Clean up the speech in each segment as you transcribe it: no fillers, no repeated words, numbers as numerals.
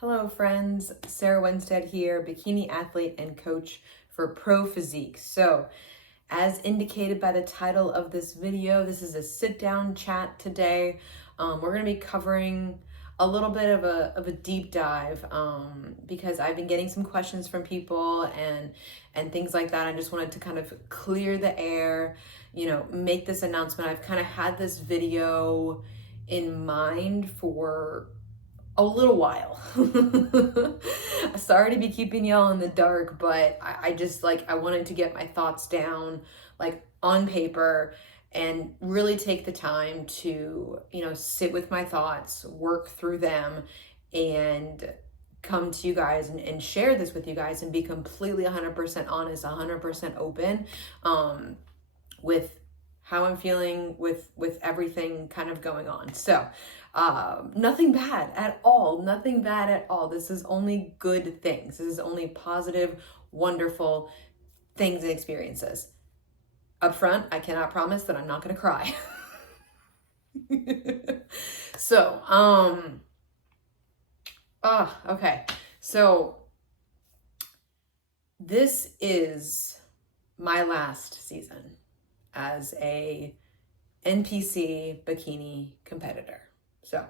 Hello friends, Sarah Winstead here, bikini athlete and coach for Pro Physique. So, as indicated by the title of this video, this is a sit-down chat today. We're going to be covering a little bit of a deep dive because I've been getting some questions from people and things like that. I just wanted to kind of clear the air, make this announcement. I've kind of had this video in mind for a little while. Sorry to be keeping y'all in the dark, but I just I wanted to get my thoughts down on paper and really take the time to, sit with my thoughts, work through them, and come to you guys and share this with you guys and be completely 100% honest, 100% open with how I'm feeling with everything kind of going on. So nothing bad at all. Nothing bad at all. This is only good things. This is only positive, wonderful things and experiences. Up front, I cannot promise that I'm not going to cry. So, okay. So this is my last season as a NPC bikini competitor. So,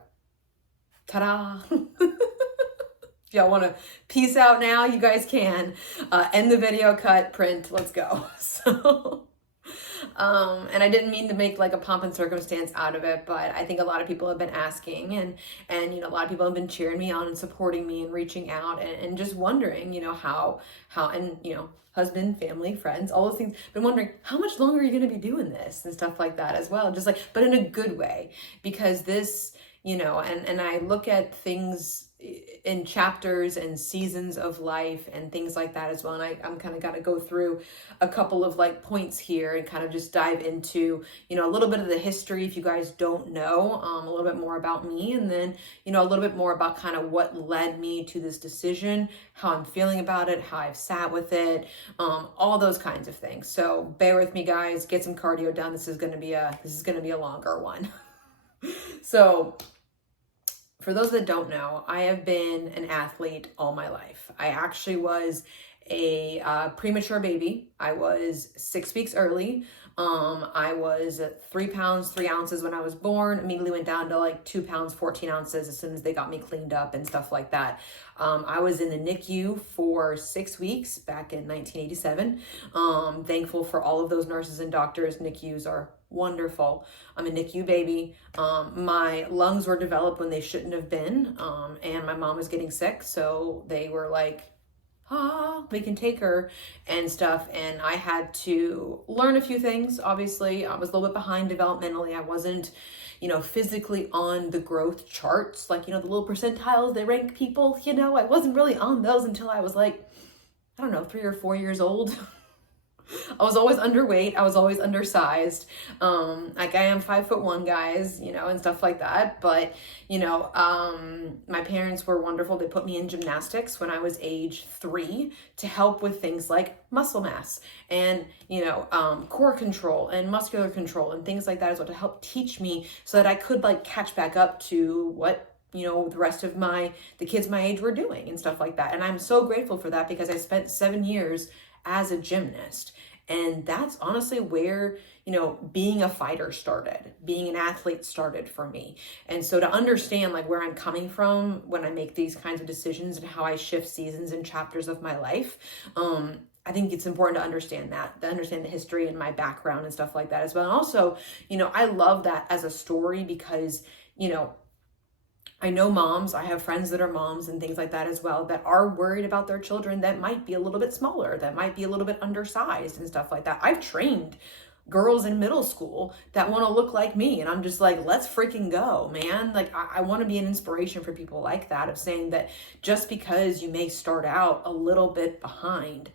ta-da! If y'all want to peace out now, you guys can. End the video, cut, print, let's go. So, and I didn't mean to make a pomp and circumstance out of it, but I think a lot of people have been asking and a lot of people have been cheering me on and supporting me and reaching out and just wondering, how and husband, family, friends, all those things, been wondering how much longer are you going to be doing this and stuff like that as well, just but in a good way, because this, and I look at things in chapters and seasons of life and things like that as well. And I'm kind of going to go through a couple of points here and kind of just dive into, a little bit of the history if you guys don't know, a little bit more about me, and then, a little bit more about kind of what led me to this decision, how I'm feeling about it, how I've sat with it, all those kinds of things. So bear with me, guys, get some cardio done. This is going to be a longer one. So for those that don't know, I have been an athlete all my life. I actually was a premature baby. I was 6 weeks early. I was 3 pounds, 3 ounces when I was born, immediately went down to 2 pounds, 14 ounces as soon as they got me cleaned up and stuff like that. I was in the NICU for 6 weeks back in 1987. Thankful for all of those nurses and doctors. NICUs are wonderful. I'm a NICU baby. My lungs were developed when they shouldn't have been. And my mom was getting sick. So they were we can take her and stuff. And I had to learn a few things. Obviously, I was a little bit behind developmentally. I wasn't, physically on the growth charts, the little percentiles they rank people, I wasn't really on those until I was 3 or 4 years old. I was always underweight. I was always undersized. I am 5'1", guys, and stuff like that. But, my parents were wonderful. They put me in gymnastics when I was age 3 to help with things like muscle mass and, core control and muscular control and things like that as well, to help teach me so that I could catch back up to what the rest of the kids my age were doing and stuff like that. And I'm so grateful for that because I spent 7 years as a gymnast. And that's honestly where, being a fighter started, being an athlete started for me. And so to understand where I'm coming from when I make these kinds of decisions and how I shift seasons and chapters of my life, I think it's important to understand to understand the history and my background and stuff like that as well. And also, I love that as a story because, I know moms, I have friends that are moms and things like that as well that are worried about their children that might be a little bit smaller, that might be a little bit undersized and stuff like that. I've trained girls in middle school that want to look like me. And I'm just let's freaking go, man. I want to be an inspiration for people like that, of saying that just because you may start out a little bit behind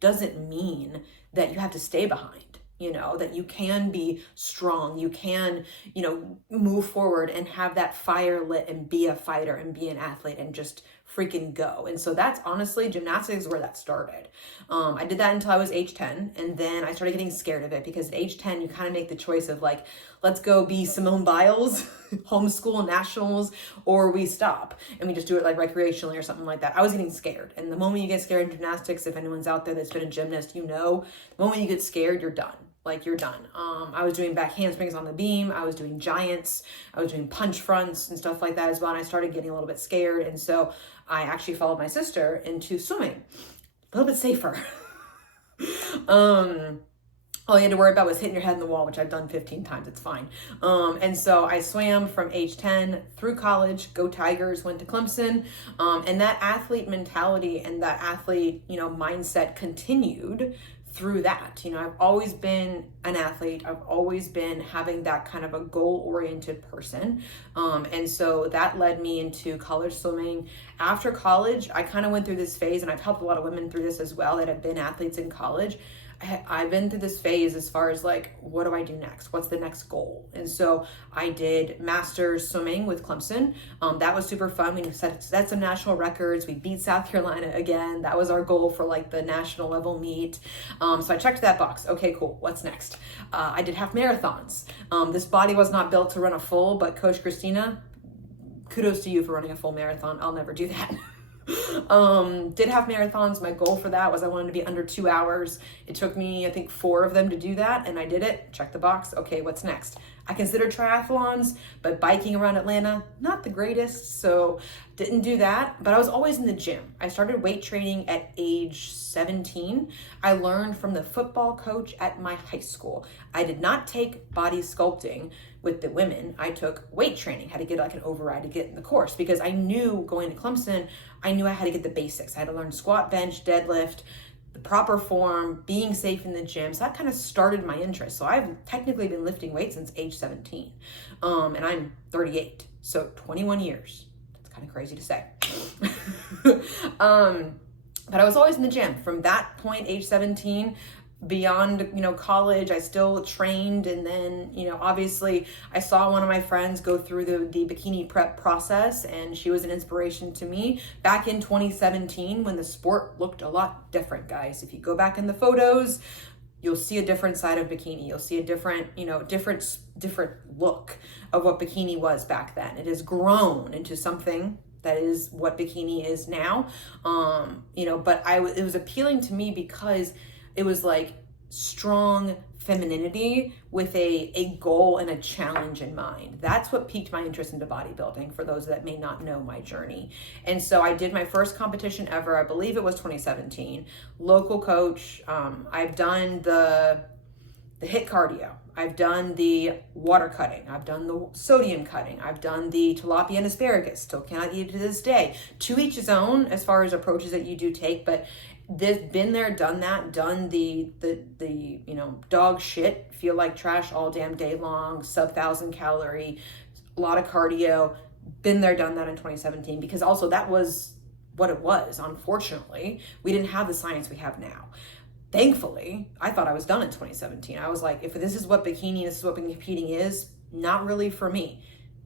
doesn't mean that you have to stay behind. you know, that you can be strong, you can, you know, move forward and have that fire lit and be a fighter and be an athlete and just freaking go. And so that's honestly, gymnastics is where that started. I did that until I was age 10, and then I started getting scared of it because at age 10, you kind of make the choice of like, let's go be Simone Biles, homeschool nationals, or we stop and we just do it like recreationally or something like that. I was getting scared. And the moment you get scared in gymnastics, if anyone's out there that's been a gymnast, you know, the moment you get scared, you're done. Like you're done. I was doing back handsprings on the beam. I was doing giants. I was doing punch fronts and stuff like that as well. And I started getting a little bit scared. And so I actually followed my sister into swimming. A little bit safer. All you had to worry about was hitting your head in the wall, which I've done 15 times. It's fine. And so I swam from age 10 through college, go Tigers, went to Clemson. And that athlete mentality and that athlete, you know, mindset continued through that. You know, I've always been an athlete. I've always been having that kind of a goal-oriented person. And so that led me into college swimming. After college, I kind of went through this phase, and I've helped a lot of women through this as well that have been athletes in college. I've been through this phase as far as like, what do I do next? What's the next goal? And so I did master's swimming with Clemson. That was super fun. We set some national records. We beat South Carolina again. That was our goal for like the national level meet. So I checked that box. Okay, cool. What's next? I did half marathons. This body was not built to run a full, but Coach Christina, kudos to you for running a full marathon. I'll never do that. Did half marathons. My goal for that was I wanted to be under 2 hours. It took me, I think, 4 of them to do that, and I did it. Check the box. Okay, what's next? I consider triathlons, but biking around Atlanta, not the greatest, so didn't do that. But I was always in the gym. I started weight training at age 17. I learned from the football coach at my high school. I did not take body sculpting with the women. I took weight training, had to get like an override to get in the course because I knew going to Clemson, I knew I had to get the basics. I had to learn squat, bench, deadlift, the proper form, being safe in the gym. So that kind of started my interest. So I've technically been lifting weights since age 17. And I'm 38. So 21 years. That's kind of crazy to say. But I was always in the gym. From that point, age 17, beyond, you know, college, I still trained. And then, you know, obviously I saw one of my friends go through the Bikini Prep process, and she was an inspiration to me back in 2017 when the sport looked a lot different, guys. If you go back in the photos, you'll see a different side of bikini. You'll see a different, you know, different look of what bikini was back then. It has grown into something that is what bikini is now. You know, but it was appealing to me because it was like strong femininity with a goal and a challenge in mind. That's what piqued my interest into bodybuilding, for those that may not know my journey. And so I did my first competition ever. I believe it was 2017. Local coach. I've done the HIIT cardio. I've done the water cutting. I've done the sodium cutting. I've done the tilapia and asparagus. Still cannot eat it to this day. To each his own as far as approaches that you do take, but this, been there, done that, done the you know, dog shit, feel like trash all damn day long, sub 1,000 calorie, a lot of cardio, been there, done that in 2017, because also that was what it was. Unfortunately, we didn't have the science we have now. Thankfully, I thought I was done in 2017. I was like, if this is what bikini, this is what competing is, not really for me.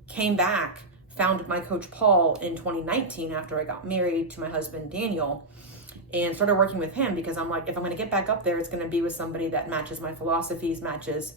Came back, found my coach Paul in 2019 after I got married to my husband Daniel, and started working with him because I'm like, if I'm going to get back up there, it's going to be with somebody that matches my philosophies, matches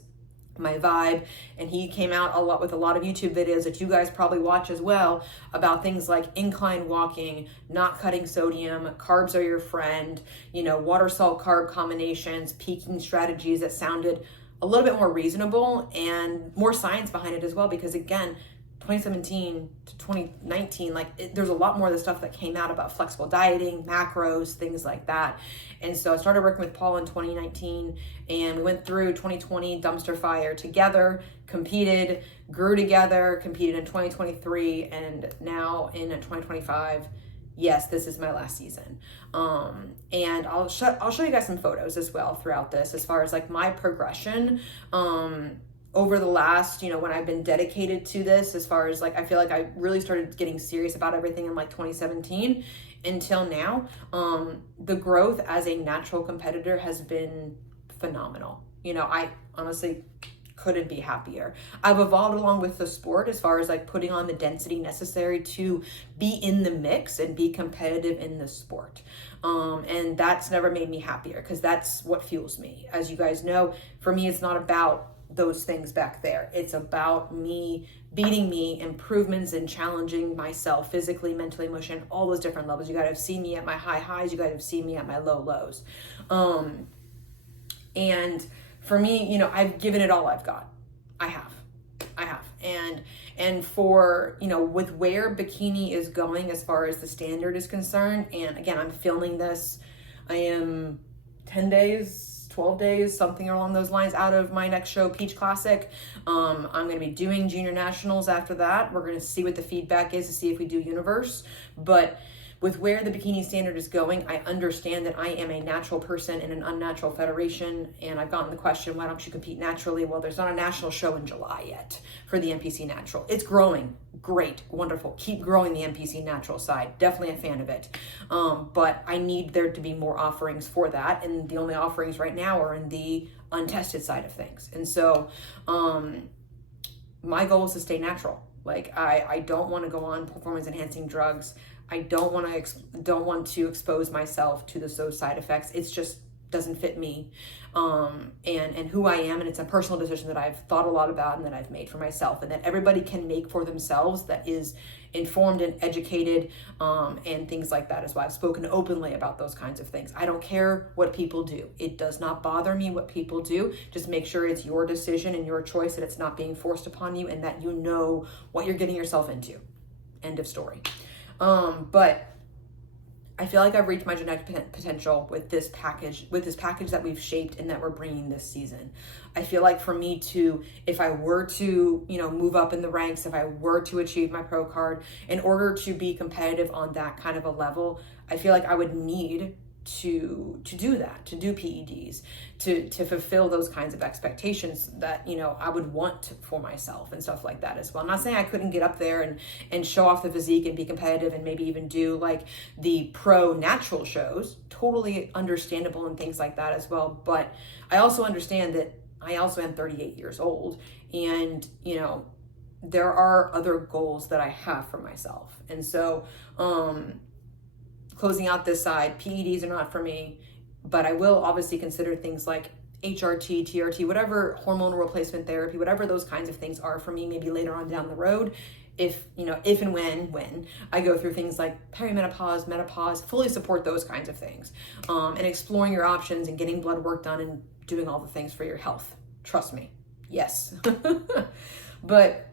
my vibe. And he came out a lot with a lot of YouTube videos that you guys probably watch as well about things like incline walking, not cutting sodium, carbs are your friend, you know, water, salt, carb combinations, peaking strategies that sounded a little bit more reasonable and more science behind it as well. Because again, 2017 to 2019, like there's a lot more of the stuff that came out about flexible dieting, macros, things like that. And so I started working with Paul in 2019, and we went through 2020 dumpster fire together, competed, grew together, competed in 2023, and now in 2025. Yes, this is my last season. And I'll show you guys some photos as well throughout this, as far as like my progression, over the last, you know, when I've been dedicated to this, as far as like, I feel like I really started getting serious about everything in like 2017 until now. The growth as a natural competitor has been phenomenal. I honestly couldn't be happier. I've evolved along with the sport as far as like putting on the density necessary to be in the mix and be competitive in the sport. And that's never made me happier, because that's what fuels me. As you guys know, for me, it's not about those things back there. It's about me beating me, improvements, and challenging myself physically, mentally, emotionally, all those different levels. You guys have seen me at my high highs. You guys have seen me at my low lows. And for me, I've given it all I've got. I have. And for, with where bikini is going as far as the standard is concerned, and again, I'm filming this, I am 10 days, 12 days, something along those lines out of my next show, Peach Classic. I'm going to be doing Junior Nationals after that. We're going to see what the feedback is to see if we do Universe. But with where the bikini standard is going, I understand that I am a natural person in an unnatural federation, and I've gotten the question, why don't you compete naturally? Well, there's not a national show in July yet for the NPC natural. It's growing. Great. Wonderful. Keep growing the NPC natural side. Definitely a fan of it. But I need there to be more offerings for that, and the only offerings right now are in the untested side of things. And so my goal is to stay natural. Like, I don't want to go on performance enhancing drugs. I don't want to expose myself to those side effects. It's just doesn't fit me, and who I am, and it's a personal decision that I've thought a lot about and that I've made for myself, and that everybody can make for themselves, that is informed and educated, and things like that as well. I've spoken openly about those kinds of things. I don't care what people do. It does not bother me what people do. Just make sure it's your decision and your choice, that it's not being forced upon you, and that you know what you're getting yourself into. End of story. But I feel like I've reached my genetic potential with this package that we've shaped and that we're bringing this season. I feel like for me to, if I were to, move up in the ranks, if I were to achieve my pro card, in order to be competitive on that kind of a level, I feel like I would need to do that, to do PEDs, to fulfill those kinds of expectations that, I would want for myself and stuff like that as well. I'm not saying I couldn't get up there and show off the physique and be competitive and maybe even do like the pro natural shows, totally understandable and things like that as well. But I also understand that I also am 38 years old, and, there are other goals that I have for myself. And so, closing out this side, PEDs are not for me, but I will obviously consider things like HRT, TRT, whatever hormonal replacement therapy, whatever those kinds of things are for me, maybe later on down the road, if and when I go through things like perimenopause, menopause, fully support those kinds of things, and exploring your options and getting blood work done and doing all the things for your health. Trust me. Yes. But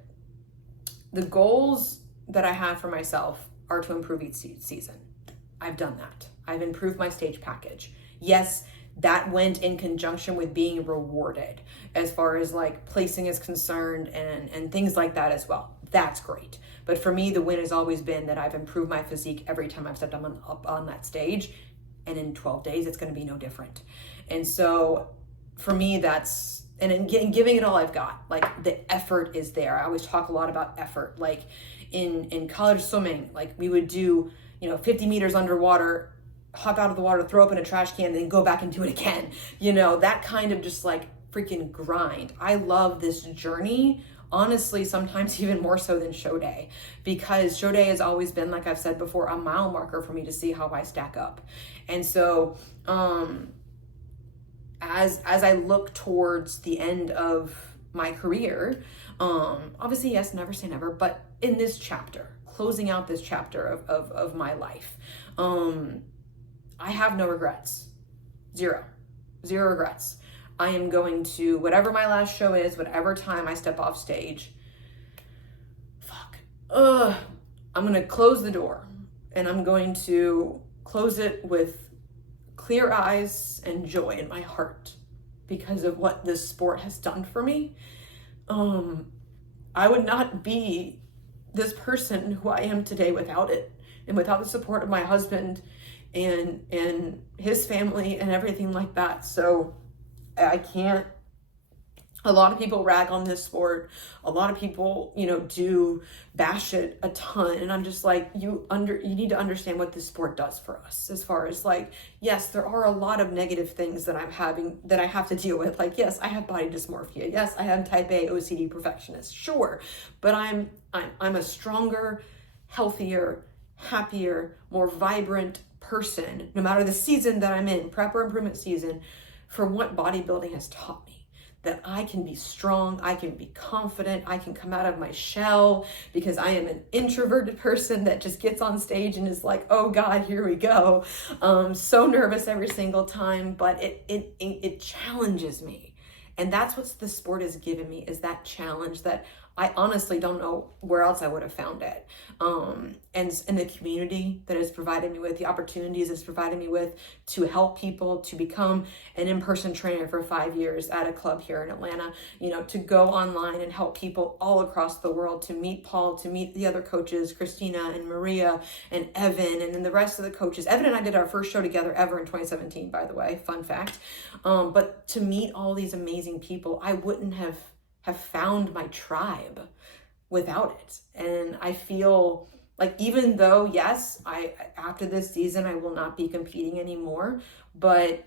the goals that I have for myself are to improve each season. I've done that. I've improved my stage package. Yes, that went in conjunction with being rewarded as far as like placing is concerned and things like that as well. That's great. But for me, the win has always been that I've improved my physique every time I've stepped up on that stage. And in 12 days, it's going to be no different. And so for me, that's, and in giving it all I've got, like the effort is there. I always talk a lot about effort. Like in college swimming, like we would do 50 meters underwater, hop out of the water, throw up in a trash can, then go back and do it again. That kind of just like freaking grind. I love this journey, honestly, sometimes even more so than show day, because show day has always been, like I've said before, a mile marker for me to see how I stack up. And so, as I look towards the end of my career, obviously, yes, never say never, but in this chapter, closing out this chapter of my life, I have no regrets. Zero regrets. I am going to, whatever my last show is, whatever time I step off stage, I'm going to close the door, and I'm going to close it with clear eyes and joy in my heart because of what this sport has done for me. I would not be this person who I am today without it, and without the support of my husband and his family and everything like that. So I can't A lot of people rag on this sport. A lot of people, do bash it a ton. And I'm just like, you need to understand what this sport does for us, as far as like, yes, there are a lot of negative things that I have to deal with. Like, yes, I have body dysmorphia. Yes, I have type A OCD perfectionist. Sure. But I'm a stronger, healthier, happier, more vibrant person, no matter the season that I'm in, prep or improvement season, from what bodybuilding has taught me. That I can be strong, I can be confident, I can come out of my shell, because I am an introverted person that just gets on stage and is like, oh God, here we go. So nervous every single time, but it challenges me. And that's what the sport has given me, is that challenge that I honestly don't know where else I would have found it. And the community that has provided me with, the opportunities it's provided me with to help people, to become an in-person trainer for 5 years at a club here in Atlanta, to go online and help people all across the world, to meet Paul, to meet the other coaches, Christina and Maria and Evan, and then the rest of the coaches. Evan and I did our first show together ever in 2017, by the way, fun fact. But to meet all these amazing people, I wouldn't have found my tribe without it. And I feel like, even though, yes, after this season, I will not be competing anymore, but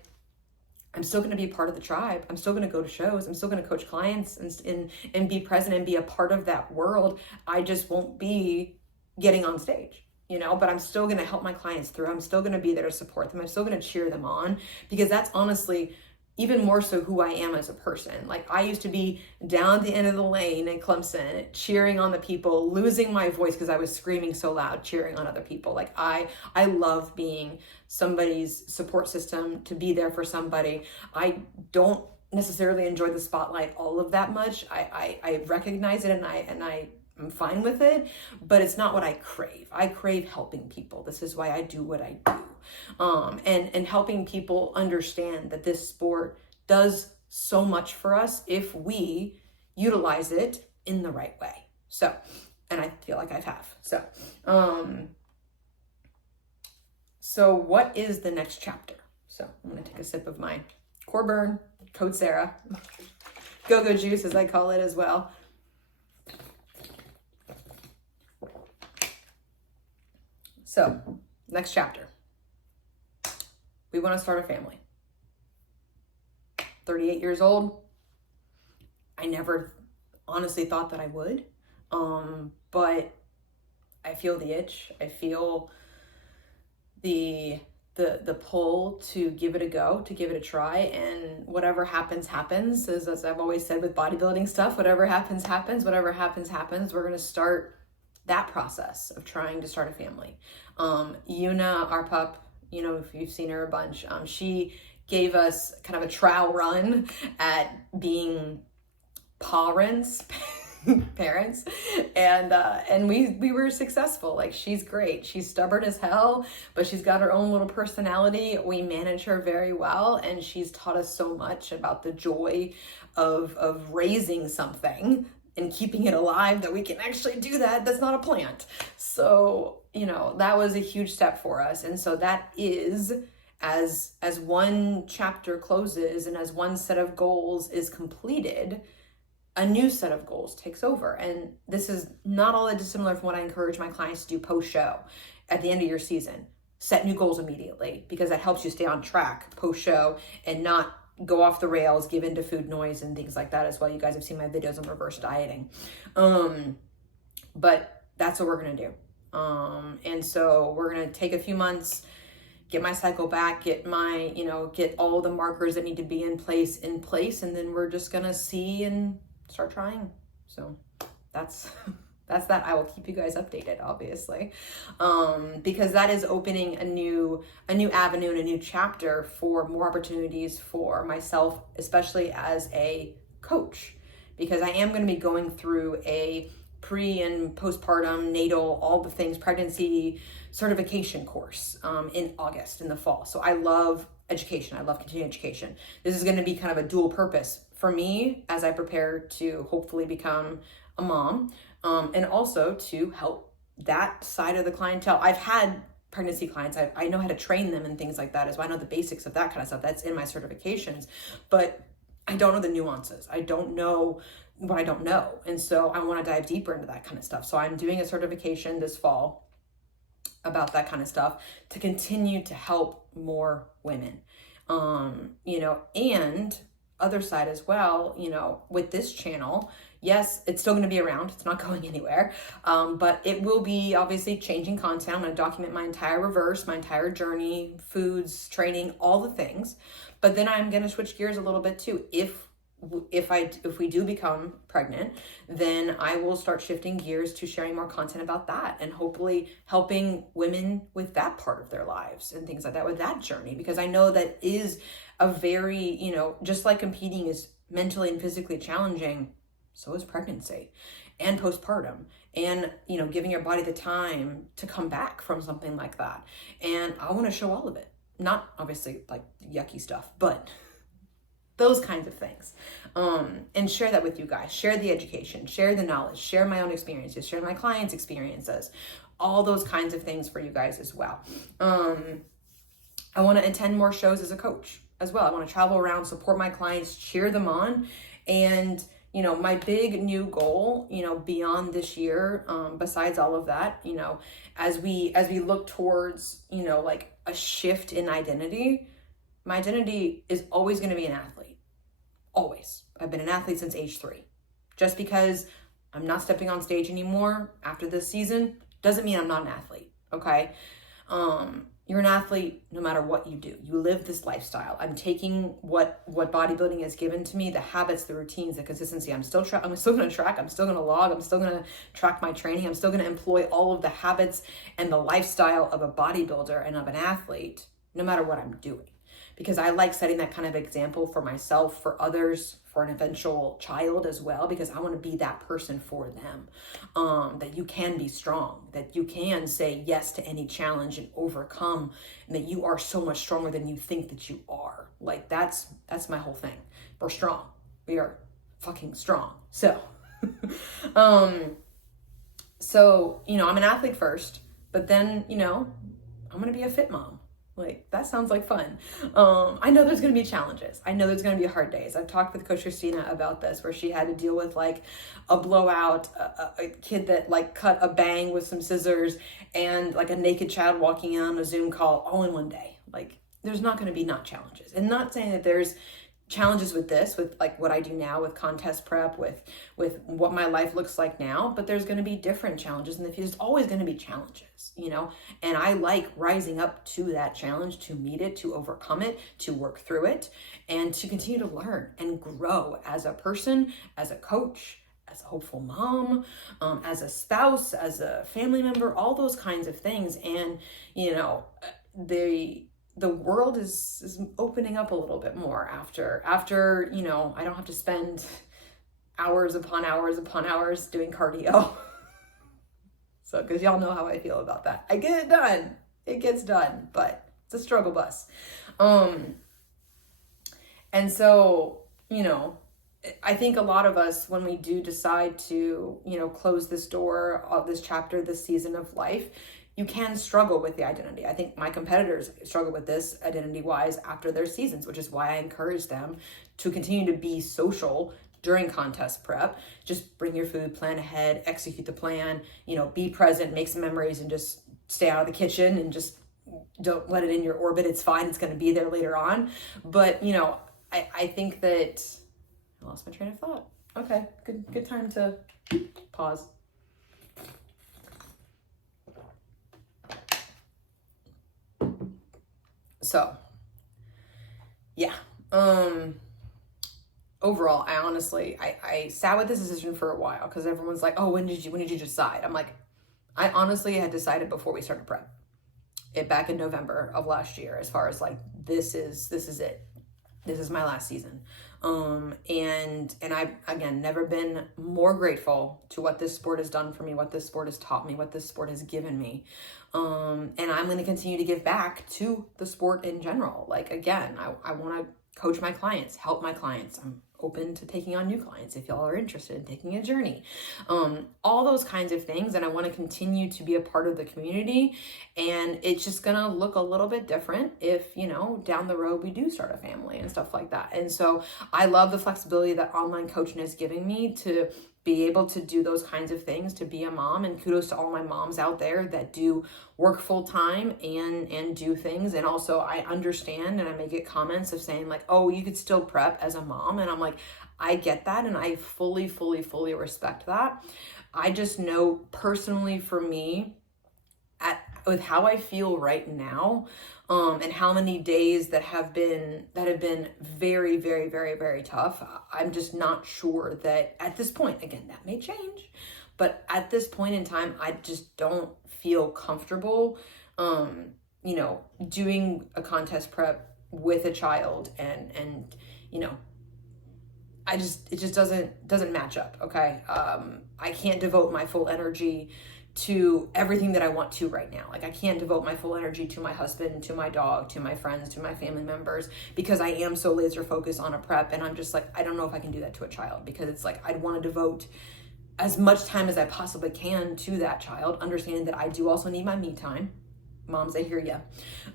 I'm still going to be part of the tribe. I'm still going to go to shows. I'm still going to coach clients and be present and be a part of that world. I just won't be getting on stage, but I'm still going to help my clients through. I'm still going to be there to support them. I'm still going to cheer them on, because that's honestly even more so who I am as a person. Like, I used to be down at the end of the lane in Clemson, cheering on the people, losing my voice because I was screaming so loud, cheering on other people. Like, I love being somebody's support system, to be there for somebody. I don't necessarily enjoy the spotlight all of that much. I recognize it, and I'm fine with it, but it's not what I crave. I crave helping people. This is why I do what I do. And helping people understand that this sport does so much for us if we utilize it in the right way. So, and I feel like I have. So what is the next chapter? So I'm going to take a sip of my Core Burn, Code Sarah, Go-Go Juice, as I call it as well. So, next chapter. We want to start a family. 38 years old. I never honestly thought that I would. But I feel the itch. I feel the pull to give it a go, to give it a try, and whatever happens, happens. As I've always said with bodybuilding stuff, whatever happens, happens. Whatever happens, happens. We're going to start that process of trying to start a family. Yuna, our pup, if you've seen her a bunch, she gave us kind of a trial run at being parents, and we were successful. Like, she's great. She's stubborn as hell, but she's got her own little personality. We manage her very well, and she's taught us so much about the joy of raising something and keeping it alive, that we can actually do that. That's not a plant. So, that was a huge step for us. And so that is, as one chapter closes and as one set of goals is completed, a new set of goals takes over. And this is not all that dissimilar from what I encourage my clients to do post-show at the end of your season. Set new goals immediately, because that helps you stay on track post-show and not go off the rails, give into food noise and things like that as well. You guys have seen my videos on reverse dieting. But that's what we're going to do. And so we're going to take a few months, get my cycle back, get my, get all the markers that need to be in place, and then we're just going to see and start trying. So that's that. I will keep you guys updated, obviously, because that is opening a new avenue and a new chapter for more opportunities for myself, especially as a coach, because I am going to be going through a pre and postpartum, natal, all the things, pregnancy certification course in August, in the fall. So I love education. I love continuing education. This is going to be kind of a dual purpose for me as I prepare to hopefully become a mom, and also to help that side of the clientele. I've had pregnancy clients. I know how to train them and things like that as well. I know the basics of that kind of stuff. That's in my certifications. But I don't know the nuances. I don't know what I don't know. And so I want to dive deeper into that kind of stuff. So I'm doing a certification this fall about that kind of stuff to continue to help more women. You know, and other side as well, you know, with this channel, yes, it's still going to be around. It's not going anywhere. But it will be obviously changing content. I'm going to document my entire reverse, my entire journey, foods, training, all the things. But then I'm going to switch gears a little bit too. If we do become pregnant, then I will start shifting gears to sharing more content about that and hopefully helping women with that part of their lives and things like that, with that journey, because I know that is a very, you know, just like competing is mentally and physically challenging, so is pregnancy and postpartum, and, you know, giving your body the time to come back from something like that. And I want to show all of it, not obviously like yucky stuff, but those kinds of things, and share that with you guys. Share the education, share the knowledge, share my own experiences, share my clients' experiences, all those kinds of things for you guys as well. I want to attend more shows as a coach as well. I want to travel around, support my clients, cheer them on. And, you know, my big new goal, you know, beyond this year, besides all of that, you know, as we look towards, you know, like a shift in identity, my identity is always going to be an athlete. Always. I've been an athlete since age 3. Just because I'm not stepping on stage anymore after this season doesn't mean I'm not an athlete. Okay. You're an athlete no matter what you do. You live this lifestyle. I'm taking what bodybuilding has given to me, the habits, the routines, the consistency. I'm still going to track. I'm still going to log. I'm still going to track my training. I'm still going to employ all of the habits and the lifestyle of a bodybuilder and of an athlete, no matter what I'm doing. Because I like setting that kind of example for myself, for others, for an eventual child as well, because I want to be that person for them. That you can be strong, that you can say yes to any challenge and overcome, and that you are so much stronger than you think that you are. Like that's my whole thing. We're strong. We are fucking strong. So, so, you know, I'm an athlete first, but then, you know, I'm going to be a fit mom. Like, that sounds like fun. I know there's going to be challenges. I know there's going to be hard days. I've talked with Coach Christina about this, where she had to deal with like a blowout, a kid that like cut a bang with some scissors, and like a naked child walking on a Zoom call all in one day. Like, there's not going to be not challenges. And not saying that there's challenges with this, with like what I do now with contest prep, with what my life looks like now, but there's going to be different challenges in the future. There's always going to be challenges, you know, and I like rising up to that challenge, to meet it, to overcome it, to work through it, and to continue to learn and grow as a person, as a coach, as a hopeful mom, as a spouse, as a family member, all those kinds of things. And, you know, the world is opening up a little bit more after, you know, I don't have to spend hours upon hours upon hours doing cardio. So, because y'all know how I feel about that. I get it done. It gets done, but it's a struggle bus. And so, you know, I think a lot of us, when we do decide to, you know, close this door of this chapter, this season of life, you can struggle with the identity. I think my competitors struggle with this identity-wise after their seasons, which is why I encourage them to continue to be social during contest prep. Just bring your food, plan ahead, execute the plan, you know, be present, make some memories, and just stay out of the kitchen and just don't let it in your orbit. It's fine. It's going to be there later on. But, you know, I think that I lost my train of thought. Okay, good time to pause. So, yeah, overall, I honestly, I sat with this decision for a while, because everyone's like, oh, when did you decide? I'm like, I honestly had decided before we started prep, back in November of last year, as far as like, this is it. This is my last season. And I've, again, never been more grateful to what this sport has done for me, what this sport has taught me, what this sport has given me. And I'm going to continue to give back to the sport in general. Like, again, I want to coach my clients, help my clients. open to taking on new clients if y'all are interested in taking a journey. All those kinds of things. And I want to continue to be a part of the community. And it's just going to look a little bit different if, you know, down the road we do start a family and stuff like that. And so I love the flexibility that online coaching is giving me to be able to do those kinds of things, to be a mom. And kudos to all my moms out there that do work full time and do things. And also I understand, and I may get comments of saying like, oh, you could still prep as a mom. And I'm like, I get that. And I fully respect that. I just know personally for me, with how I feel right now, and how many days that have been very, very tough. I'm just not sure that at this point, again, that may change, but at this point in time, I just don't feel comfortable, you know, doing a contest prep with a child and, you know, it just doesn't match up. Okay. I can't devote my full energy to everything that I want to right now. Like I can't devote my full energy to my husband, to my dog, to my friends, to my family members, because I am so laser focused on a prep. And I'm just like, I don't know if I can do that to a child, because it's like, I'd want to devote as much time as I possibly can to that child, understanding that I do also need my me time. Moms, I hear ya.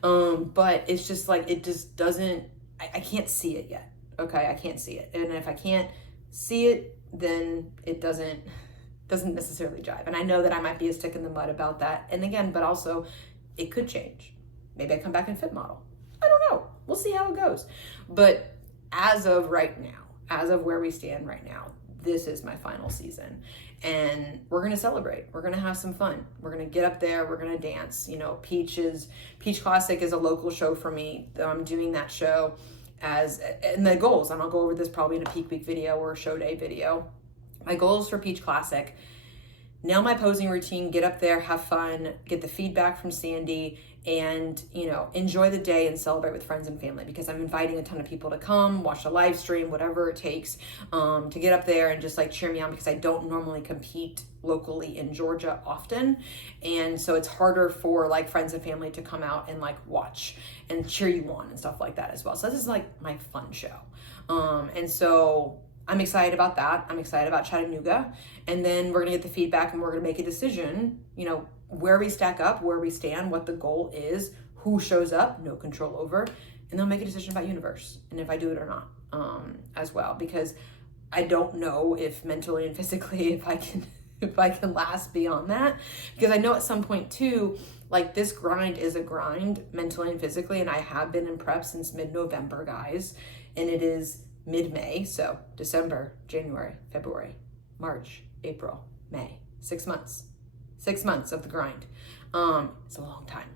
But it's just like, it just doesn't, I can't see it yet. Okay. I can't see it. And if I can't see it, then it doesn't necessarily jive. And I know that I might be a stick in the mud about that. And again, but also it could change. Maybe I come back and fit model. I don't know. We'll see how it goes. But as of right now, as of where we stand right now, this is my final season. And we're going to celebrate. We're going to have some fun. We're going to get up there. We're going to dance. You know, Peach Classic is a local show for me. I'm doing that show and the goals, and I'll go over this probably in a peak week video or a show day video. My goals for Peach Classic: nail my posing routine, get up there, have fun, get the feedback from Sandy, and, you know, enjoy the day and celebrate with friends and family, because I'm inviting a ton of people to come watch the live stream, whatever it takes, to get up there and just like cheer me on, because I don't normally compete locally in Georgia often. And so it's harder for like friends and family to come out and like watch and cheer you on and stuff like that as well. So this is like my fun show. And so I'm excited about that. I'm excited about Chattanooga. And then we're going to get the feedback and we're going to make a decision, you know, where we stack up, where we stand, what the goal is, who shows up, no control over, and they'll make a decision about Universe and if I do it or not, as well, because I don't know if mentally and physically, if I can last beyond that, because I know at some point too, like this grind is a grind mentally and physically. And I have been in prep since mid-November, guys, and it is mid-May. So December, January, February, March, April, May, 6 months. 6 months of the grind. It's a long time.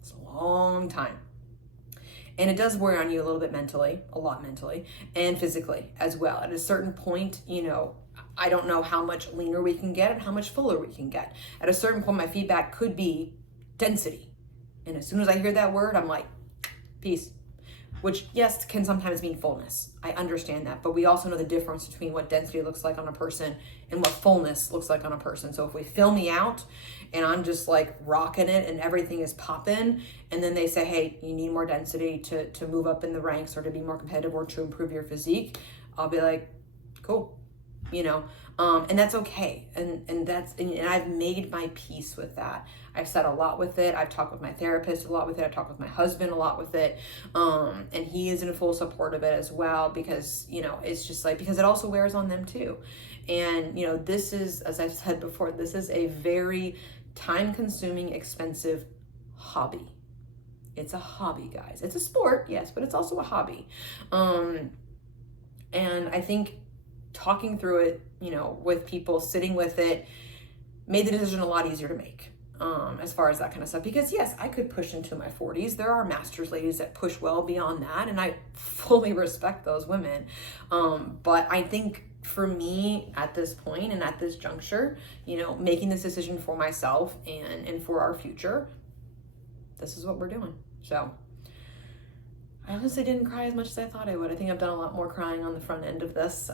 It's a long time. And it does wear on you a little bit mentally, a lot mentally, and physically as well. At a certain point, you know, I don't know how much leaner we can get and how much fuller we can get. At a certain point, my feedback could be density. And as soon as I hear that word, I'm like, peace. Which, yes, can sometimes mean fullness. I understand that. But we also know the difference between what density looks like on a person and what fullness looks like on a person. So if we fill me out and I'm just like rocking it and everything is popping, and then they say, hey, you need more density to move up in the ranks or to be more competitive or to improve your physique, I'll be like, cool, you know, and that's okay. And I've made my peace with that. I've said a lot with it. I've talked with my therapist a lot with it. I've talked with my husband a lot with it. And he is in full support of it as well, because, you know, it's just like, because it also wears on them too. And, you know, this is, as I've said before, this is a very time-consuming, expensive hobby. It's a hobby, guys. It's a sport, yes, but it's also a hobby. And I think talking through it, you know, with people, sitting with it, made the decision a lot easier to make. As far as that kind of stuff, because yes, I could push into my 40s. There are masters ladies that push well beyond that, and I fully respect those women. But I think for me at this point and at this juncture, you know, making this decision for myself and for our future, this is what we're doing. So I honestly didn't cry as much as I thought I would. I think I've done a lot more crying on the front end of this,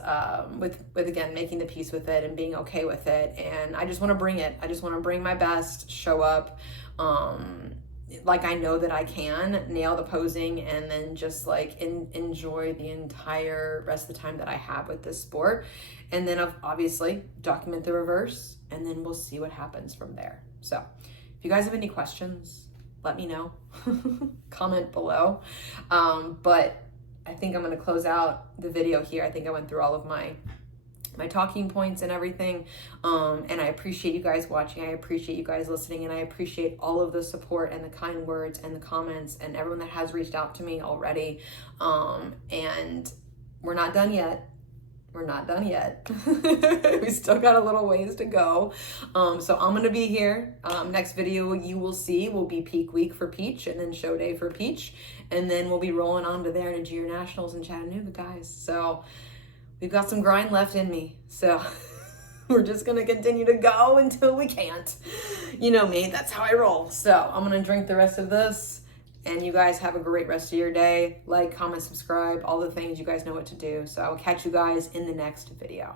with again, making the peace with it and being okay with it. And I just want to bring it. I just want to bring my best, show up, like I know that I can nail the posing and then just like enjoy the entire rest of the time that I have with this sport. And then obviously document the reverse, and then we'll see what happens from there. So if you guys have any questions, let me know. Comment below. But I think I'm going to close out the video here. I think I went through all of my talking points and everything. And I appreciate you guys watching. I appreciate you guys listening. And I appreciate all of the support and the kind words and the comments and everyone that has reached out to me already. And we're not done yet. We're not done yet. We still got a little ways to go. So I'm going to be here. Next video you will see will be peak week for Peach, and then show day for Peach. And then we'll be rolling on to there to Junior Nationals in Chattanooga, guys. So we've got some grind left in me. So we're just going to continue to go until we can't. You know me, that's how I roll. So I'm going to drink the rest of this. And you guys have a great rest of your day. Like, comment, subscribe, all the things. You guys know what to do. So I will catch you guys in the next video.